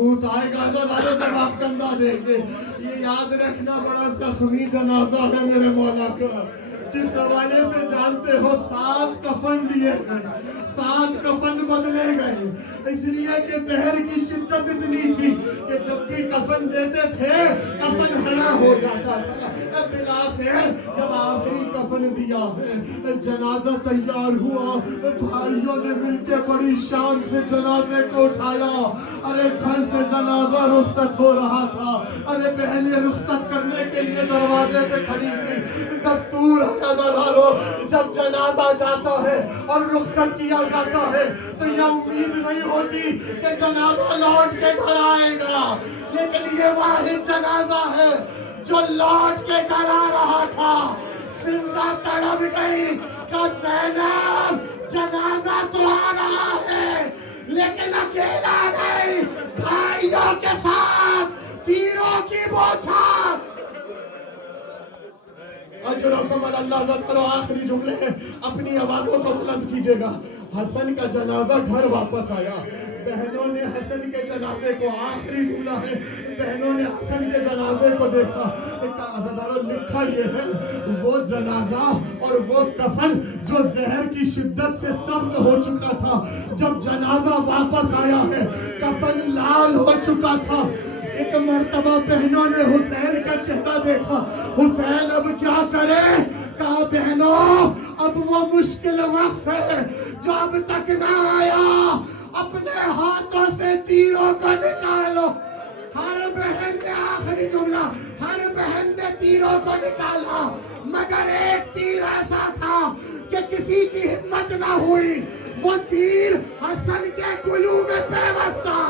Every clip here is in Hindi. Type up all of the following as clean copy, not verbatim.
ताबूत आएगा तो दादा जब आप कंधा देंगे। ये याद रखना बड़ा कसमी जनाजा है मेरे मौला का। किस हवाले से जानते हो? 7 कफन दिए गए, 7 कफन बदले गए, इसलिए कि जहर की शिद्दत इतनी थी कि जब भी कफन देते थे कफन हरा हो जाता था। बिला से जब आखिरी कफन दिया है, जनाजा तैयार हुआ, भाइयों ने मिलकर बड़ी शान से जनाजे को उठाया। अरे घर से जनाजा रुखसत हो रहा था, अरे बहनें रुखसत करने के लिए दरवाजे पे खड़ी थी। दस्तूर है जब जनाजा जाता है और रुखसत किया जाता है तो यह उम्मीद नहीं होती कि जनाजा लौट के घर आएगा, लेकिन ये वाहिद जनाजा है जो लौट के घर आ रहा था। जिंदा तड़प गई कि ज़ैनब जनाजा तो आ रहा है लेकिन अकेला नहीं, भाइयों के साथ तीरों की बौछार। अल्लाह आखिरी जुमले हैं, अपनी आवाजों को बुलंद कीजिएगा। हसन का जनाजा घर वापस आया, बहनों ने हसन के जनाजे को, आखिरी जुमला है, बहनों ने हसन के जनाजे को देखा। लिखा ये है, वो जनाजा और वो कफन जो जहर की शिद्दत से सब्ज हो चुका था, जब जनाजा वापस आया है कफन लाल हो चुका था। एक मर्तबा बहनों ने हुसैन का चेहरा देखा, हुसैन अब क्या करे? कहा बहनों अब वो मुश्किल वक्त है जो अब तक ना आया, अपने हाथों से तीरों को निकालो। हर बहन ने, आखिरी जुमला, हर बहन ने तीरों को निकाला, मगर एक तीर ऐसा था कि किसी की हिम्मत ना हुई। वो तीर हसन के गुलू में पेवस्त था।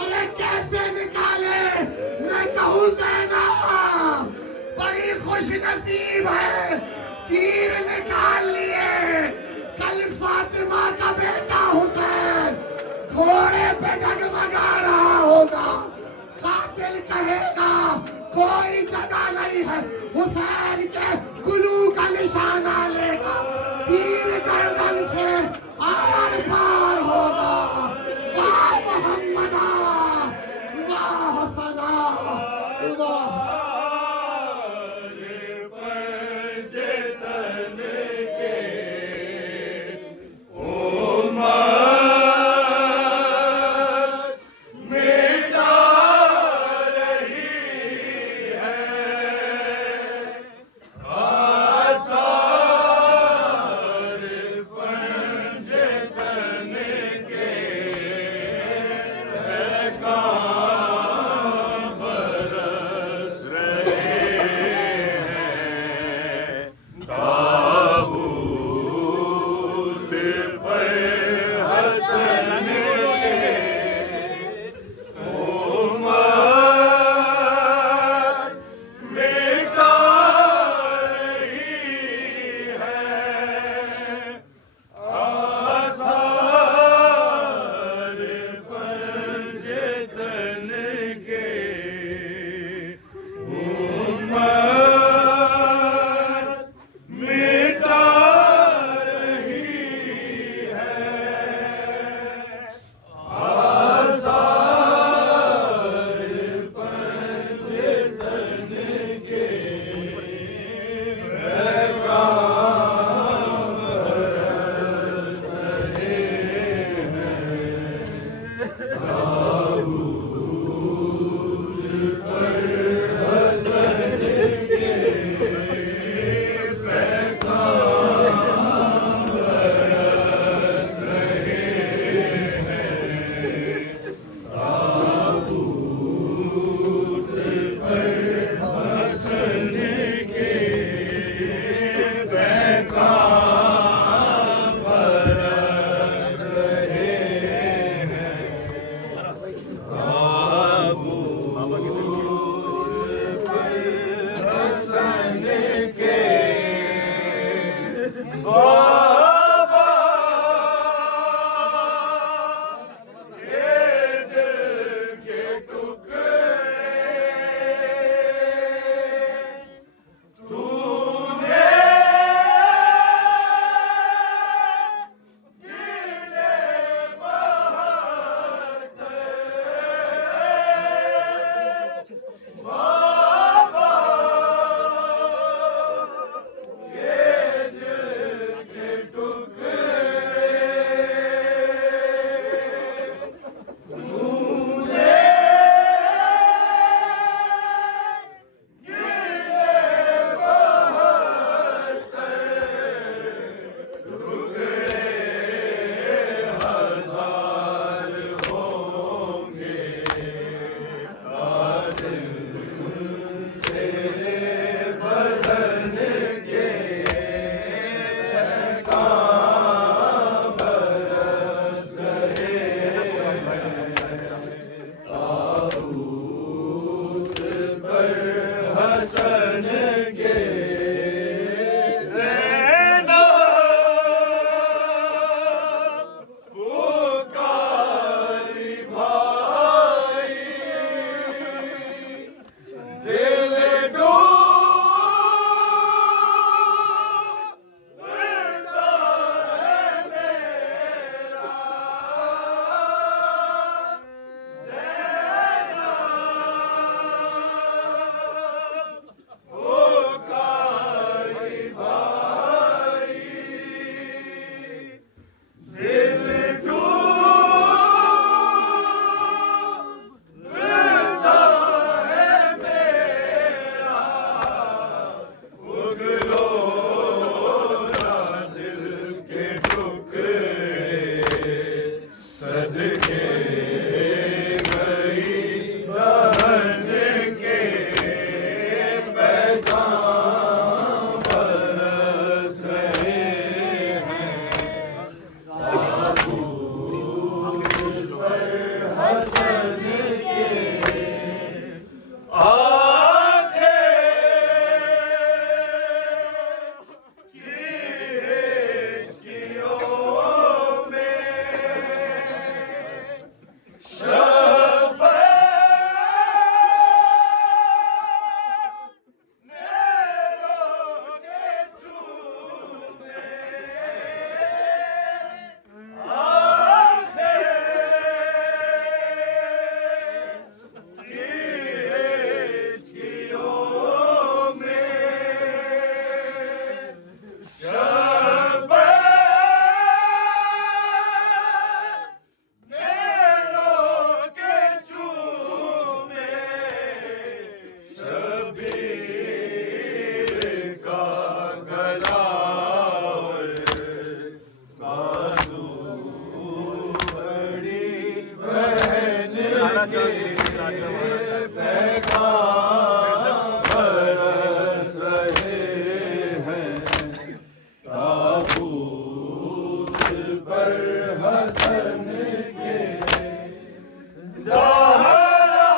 अरे कैसे निकाले? मैं कहूँ ज़ैनब बड़ी खुश नसीब है, तीर निकाल लिए। कल फातिमा का बेटा हुसैन घोड़े पे डगमगा रहा होगा, कातिल कहेगा कोई जगह नहीं है, हुसैन के गुलू का निशाना लेगा, तीर गर्दन से आर पार होगा। वाह मोहम्मदा, वाह हसना, वाह ओ पैगाम बरस रहे हैं, ताबूत पर हसन के ज़हरा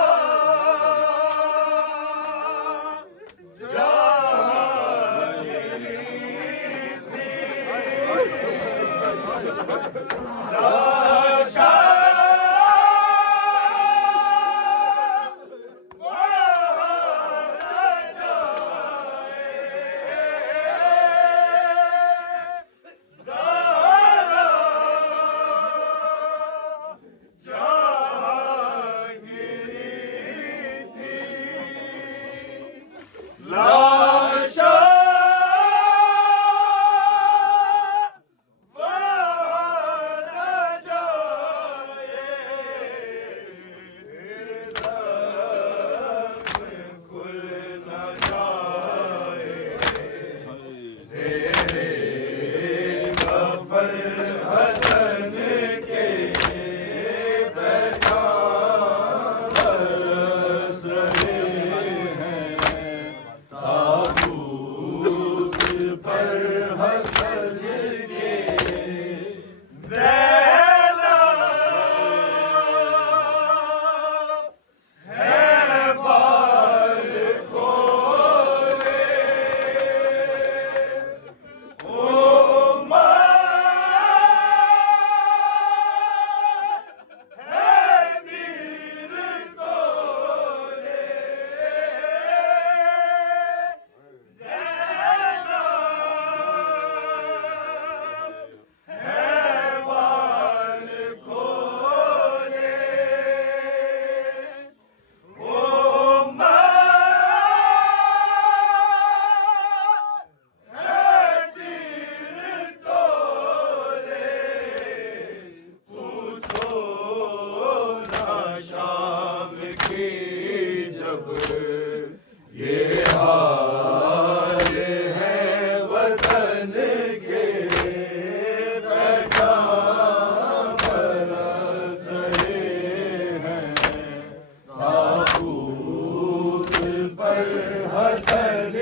हसन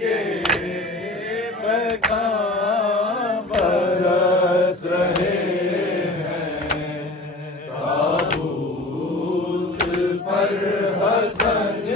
के पैगाम बरस रहे हैं, ताबूत पर हसन